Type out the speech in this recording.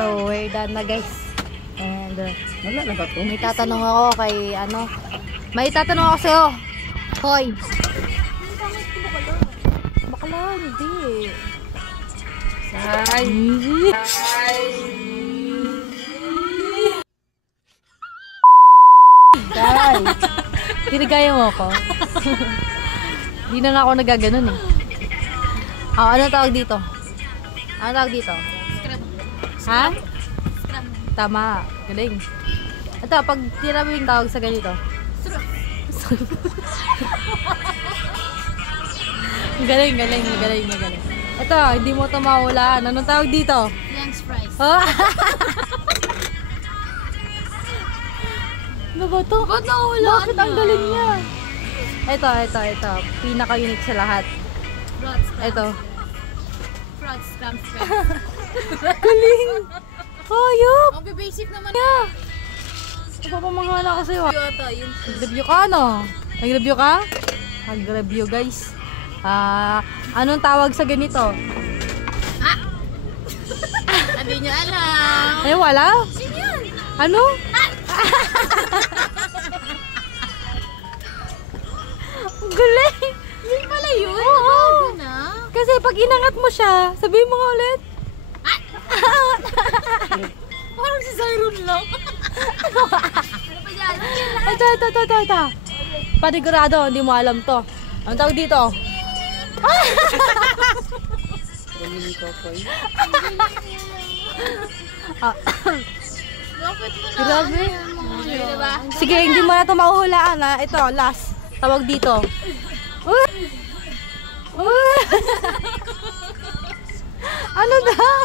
So, we're done na guys. And, wala na ba ito? may tatanong ako kay, may tatanong ako sa'yo. Hoy. Bakla, hindi. Say. Day. Tinigaya mo ako. Hindi na nga ako nagaganon eh. Ano tawag dito? Ano tawag dito? Ha? Tama. Galing. Ito, pag tinabing tawag sa ganito. Galing. Ito, hindi mo ito mahulaan. Anong tawag dito? French fries. Oh? Ano ba ito? Ba't nahulaan Bakit ang galing niya? Ito. Pinaka-unique sa lahat. Ito. Frogs, scrams. Galing! Hayop! Ang basic naman. Yeah. Napapamanghala ko sa'yo. Nag-review ka, ano? Nag-review ka? Nag-review, guys. Anong tawag sa ganito? Hindi niya alam. Eh, wala? Sino yan? Ano? Ang galing! Yun pala yun? Oo. Bago na. Kasi pag inangat mo siya, sabihin mo nga ulit. Parang si Zyron lang. Ano pa yan? Ito. Panigurado, hindi mo alam to. Ang tawag dito? Bakit mo na? Grabe. Diba? Sige, hindi mo na ito mahuhulaan ha. Ito, last. Tawag dito. Ano daw?